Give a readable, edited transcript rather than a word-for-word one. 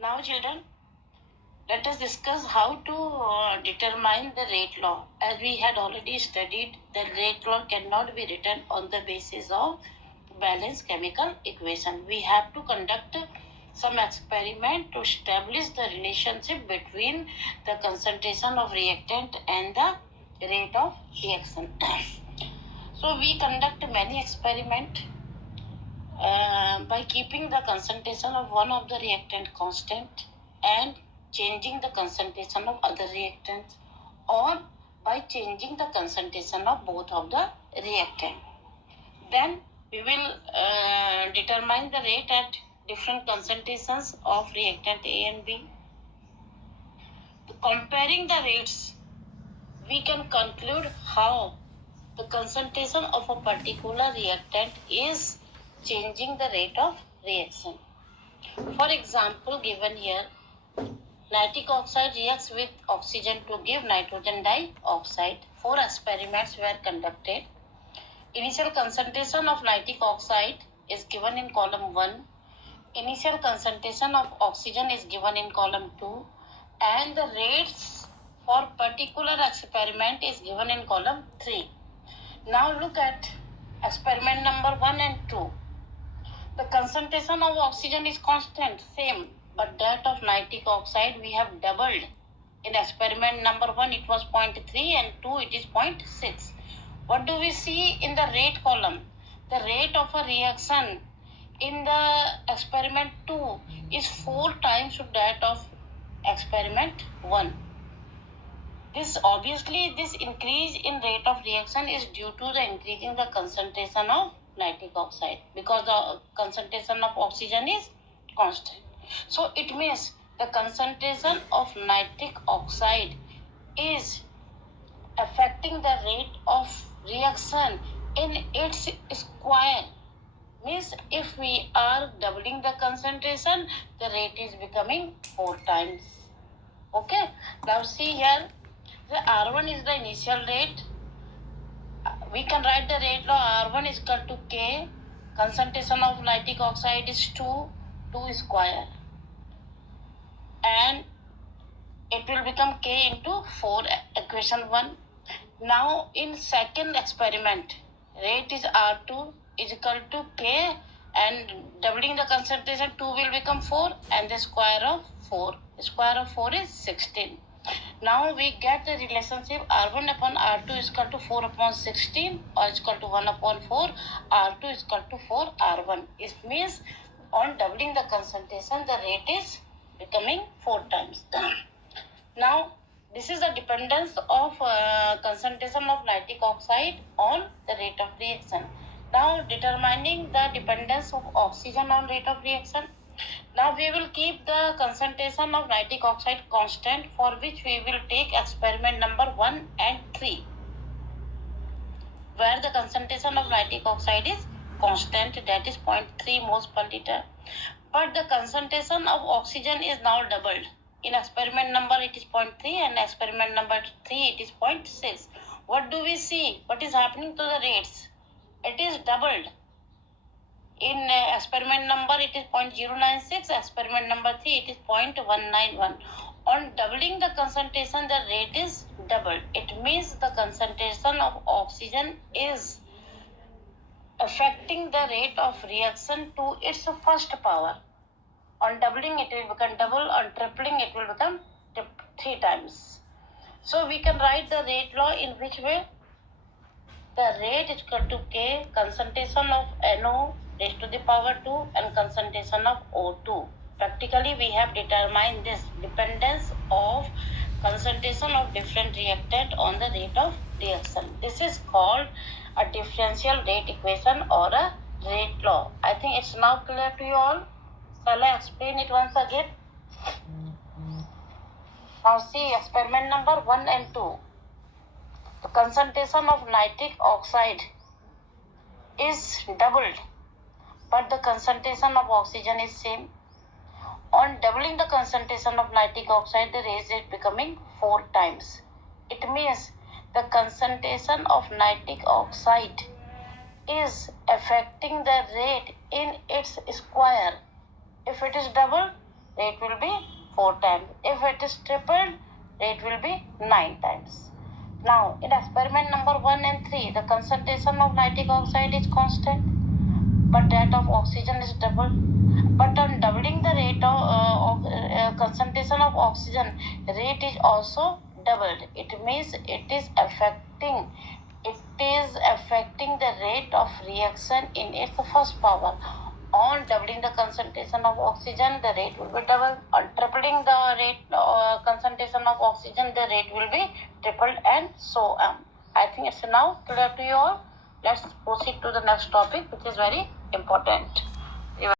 Now, children, let us discuss how to determine the rate law. As we had already studied, the rate law cannot be written on the basis of balanced chemical equation. We have to conduct some experiment to establish the relationship between the concentration of reactant and the rate of reaction. So we conduct many experiments by keeping the concentration of one of the reactant constant and changing the concentration of other reactants, or by changing the concentration of both of the reactant. Then we will determine the rate at different concentrations of reactant A and B. Comparing the rates, we can conclude how the concentration of a particular reactant is changing the rate of reaction. For example, given here, nitric oxide reacts with oxygen to give nitrogen dioxide. 4 experiments were conducted. Initial concentration of nitric oxide is given in column 1. Initial concentration of oxygen is given in column 2. And the rates for particular experiment is given in column 3. Now look at experiment number 1 and 2. The concentration of oxygen is constant, same, but that of nitric oxide we have doubled. In experiment number 1 it was 0.3 and 2 it is 0.6. What do we see in the rate column? The rate of a reaction in the experiment 2 is 4 times that of experiment 1. This increase in rate of reaction is due to the increasing the concentration of nitric oxide, because the concentration of oxygen is constant. So it means the concentration of nitric oxide is affecting the rate of reaction in its square. Means if we are doubling the concentration, the rate is becoming 4 times. Okay, now see here, the R1 is the initial rate. We can write the rate law R1 is equal to K. Concentration of nitric oxide is 2 square. And it will become K into 4, equation 1. Now in second experiment, rate is R2 is equal to K, and doubling the concentration 2 will become 4, and the square of 4. The square of 4 is 16. Now we get the relationship R1 upon R2 is equal to 4 upon 16, or is equal to 1 upon 4. R2 is equal to 4 R1. It means on doubling the concentration, the rate is becoming 4 times. Now this is the dependence of concentration of nitric oxide on the rate of reaction. Now determining the dependence of oxygen on rate of reaction. Now we will keep the concentration of nitric oxide constant, for which we will take experiment number 1 and 3, where the concentration of nitric oxide is constant, that is 0.3 moles per liter. But the concentration of oxygen is now doubled. In experiment number it is 0.3, and experiment number 3 it is 0.6. What do we see? What is happening to the rates? It is doubled. In experiment number it is 0.096, experiment number 3 it is 0.191. On doubling the concentration, the rate is doubled. It means the concentration of oxygen is affecting the rate of reaction to its first power. On doubling it will become double, on tripling it will become 3 times. So we can write the rate law in which way? The rate is equal to K, concentration of NO raised to the power 2, and concentration of O2. Practically we have determined this dependence of concentration of different reactant on the rate of reaction. This is called a differential rate equation or a rate law. I think it's now clear to you all. Shall I explain it once again? Now see experiment number 1 and 2. The concentration of nitric oxide is doubled, but the concentration of oxygen is same. On doubling the concentration of nitric oxide, the rate is becoming 4 times. It means the concentration of nitric oxide is affecting the rate in its square. If it is double, rate will be 4 times. If it is tripled, rate will be 9 times. Now, in experiment number 1 and 3, the concentration of nitric oxide is constant, but that of oxygen is double. But on doubling the rate of concentration of oxygen, rate is also doubled. It means it is affecting the rate of reaction in its first power. On doubling the concentration of oxygen, the rate will be double. On tripling the rate concentration of oxygen, the rate will be tripled, and so on. I think it's now clear to you all. Let's proceed to the next topic, which is very important.